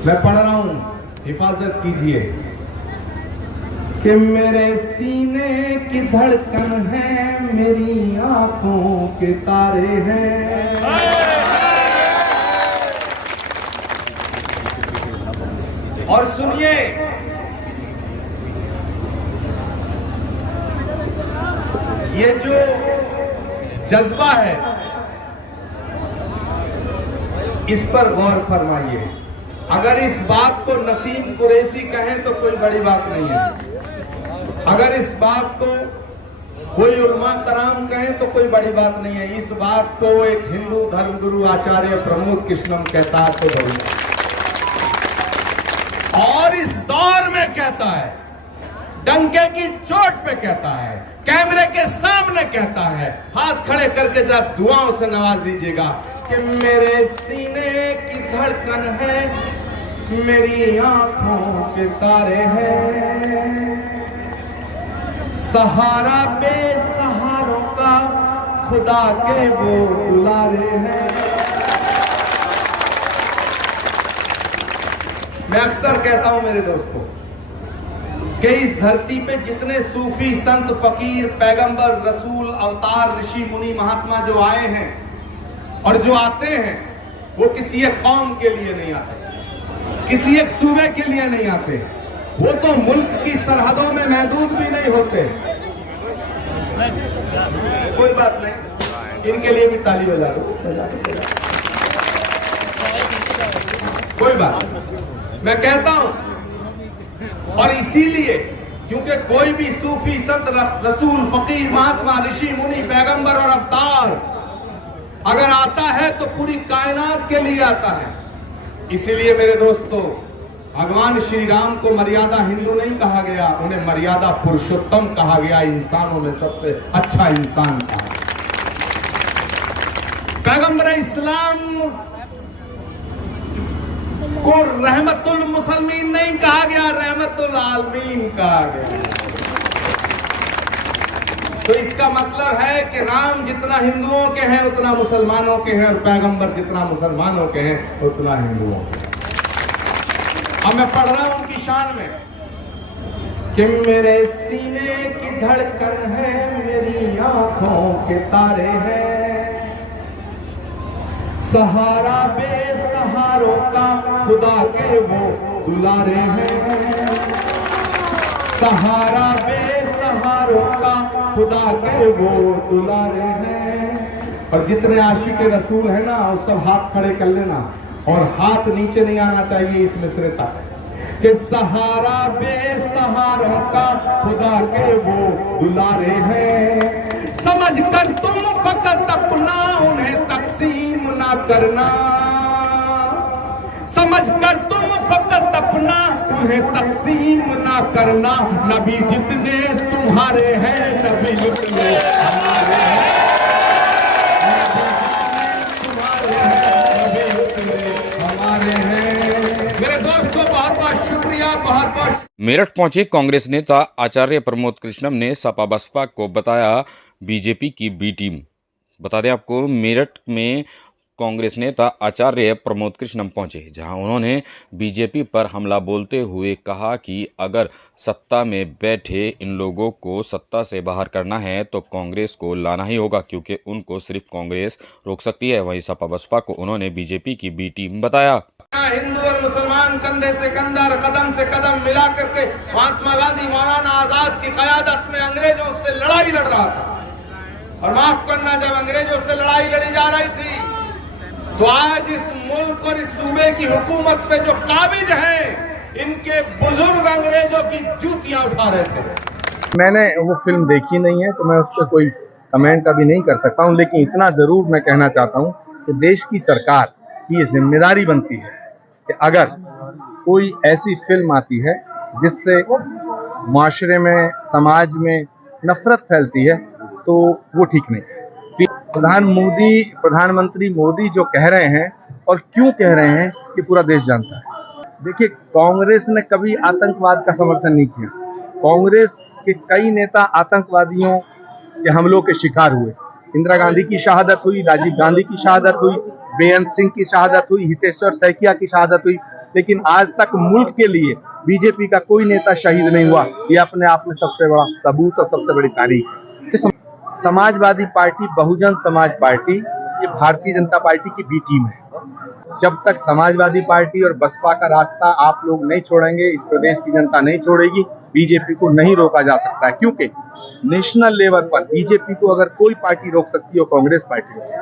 मैं पढ़ रहा हूं, हिफाजत कीजिए। कि मेरे सीने की धड़कन है, मेरी आंखों के तारे हैं। और सुनिए, ये जो जज्बा है इस पर गौर फरमाइए। अगर इस बात को नसीम कुरैशी कहें तो कोई बड़ी बात नहीं है, अगर इस बात को कोई उलमा कराम कहें तो कोई बड़ी बात नहीं है, इस बात को एक हिंदू धर्मगुरु आचार्य प्रमोद कृष्णम कहता है तो बड़ी बात। और इस दौर में कहता है, डंके की चोट पे कहता है, कैमरे के सामने कहता है, हाथ खड़े करके जरा दुआओं से नवाज दीजिएगा कि मेरे सीने की धड़कन है, मेरी आंखों के तारे हैं। सहारा बेसहारों का खुदा के वो दुलारे हैं। मैं अक्सर कहता हूं मेरे दोस्तों कि इस धरती पे जितने सूफी संत फकीर पैगंबर रसूल अवतार ऋषि मुनि महात्मा जो आए हैं और जो आते हैं, वो किसी एक कौम के लिए नहीं आते, किसी एक सूबे के लिए नहीं आते, वो तो मुल्क की सरहदों में महदूद भी नहीं होते। कोई बात नहीं, इनके लिए भी ताली बजा दो, कोई बात। मैं कहता हूं, और इसीलिए क्योंकि कोई भी सूफी संत रसूल फकीर महात्मा ऋषि मुनि पैगंबर और अवतार अगर आता है तो पूरी कायनात के लिए आता है। इसीलिए मेरे दोस्तों, भगवान श्री राम को मर्यादा हिंदू नहीं कहा गया, उन्हें मर्यादा पुरुषोत्तम कहा गया, इंसानों में सबसे अच्छा इंसान कहा। पैगंबर इस्लाम को रहमतुल मुसलमीन नहीं कहा गया, रहमतुल आलमीन कहा गया। तो इसका मतलब है कि राम जितना हिंदुओं के हैं उतना मुसलमानों के हैं, और पैगंबर जितना मुसलमानों के हैं उतना हिंदुओं के हैं। अब मैं पढ़ रहा हूं उनकी शान में कि मेरे सीने की धड़कन है, मेरी आंखों के तारे हैं। सहारा बेसहारों का खुदा के वो दुलारे हैं। सहारा बेसहारों का खुदा के वो दुलारे हैं। और जितने आशिक रसूल है ना, वो सब हाथ खड़े कर लेना, और हाथ नीचे नहीं आना चाहिए इस मिसरता कि सहारा बेसहारों का खुदा के वो दुलारे हैं। समझ कर तुम फकत अपना उन्हें तकसीम ना करना, समझ कर तुम फकत अपना उन्हें तकसीम ना करना। नबी जितने तुम्हारे हैं, नबी उतने हमारे हैं। मेरठ पहुंचे कांग्रेस नेता आचार्य प्रमोद कृष्णम ने सपा बसपा को बताया बीजेपी की बी टीम। बता दें आपको, मेरठ में कांग्रेस नेता आचार्य प्रमोद कृष्णम पहुंचे, जहां उन्होंने बीजेपी पर हमला बोलते हुए कहा कि अगर सत्ता में बैठे इन लोगों को सत्ता से बाहर करना है तो कांग्रेस को लाना ही होगा, क्योंकि उनको सिर्फ कांग्रेस रोक सकती है। वहीं सपा बसपा को उन्होंने बीजेपी की बी टीम बताया। हिंदू और मुसलमान कंधे से कंधा, कदम से कदम मिला करके महात्मा गांधी मौलाना आजाद की क़यादत में अंग्रेजों से लड़ाई लड़ रहा था। और माफ करना, जब अंग्रेजों से लड़ाई लड़ी जा रही थी तो आज इस मुल्क और इस सूबे की हुकूमत पे जो काबिज हैं, इनके बुजुर्ग अंग्रेजों की जूतियां उठा रहे थे। मैंने वो फिल्म देखी नहीं है तो मैं उस पर कोई कमेंट अभी नहीं कर सकता हूं, लेकिन इतना जरूर मैं कहना चाहता हूं कि देश की सरकार की ये जिम्मेदारी बनती है कि अगर कोई ऐसी फिल्म आती है जिससे माशरे में, समाज में नफरत फैलती है तो वो ठीक नहीं। प्रधानमंत्री मोदी जो कह रहे हैं और क्यों कह रहे हैं कि पूरा देश जानता है। देखिए, कांग्रेस ने कभी आतंकवाद का समर्थन नहीं किया। कांग्रेस के कई नेता आतंकवादियों के हमलों के शिकार हुए। इंदिरा गांधी की शहादत हुई, राजीव गांधी की शहादत हुई, बेअंत सिंह की शहादत हुई, हितेश्वर सैकिया की शहादत हुई। लेकिन आज तक मुल्क के लिए बीजेपी का कोई नेता शहीद नहीं हुआ। ये अपने आप में सबसे बड़ा सबूत और सबसे बड़ी तारीख। समाजवादी पार्टी, बहुजन समाज पार्टी, ये भारतीय जनता पार्टी की बी टीम है। जब तक समाजवादी पार्टी और बसपा का रास्ता आप लोग नहीं छोड़ेंगे, इस प्रदेश की जनता नहीं छोड़ेगी, बीजेपी को नहीं रोका जा सकता है। क्योंकि नेशनल लेवल पर बीजेपी को अगर कोई पार्टी रोक सकती है, वो कांग्रेस पार्टी है।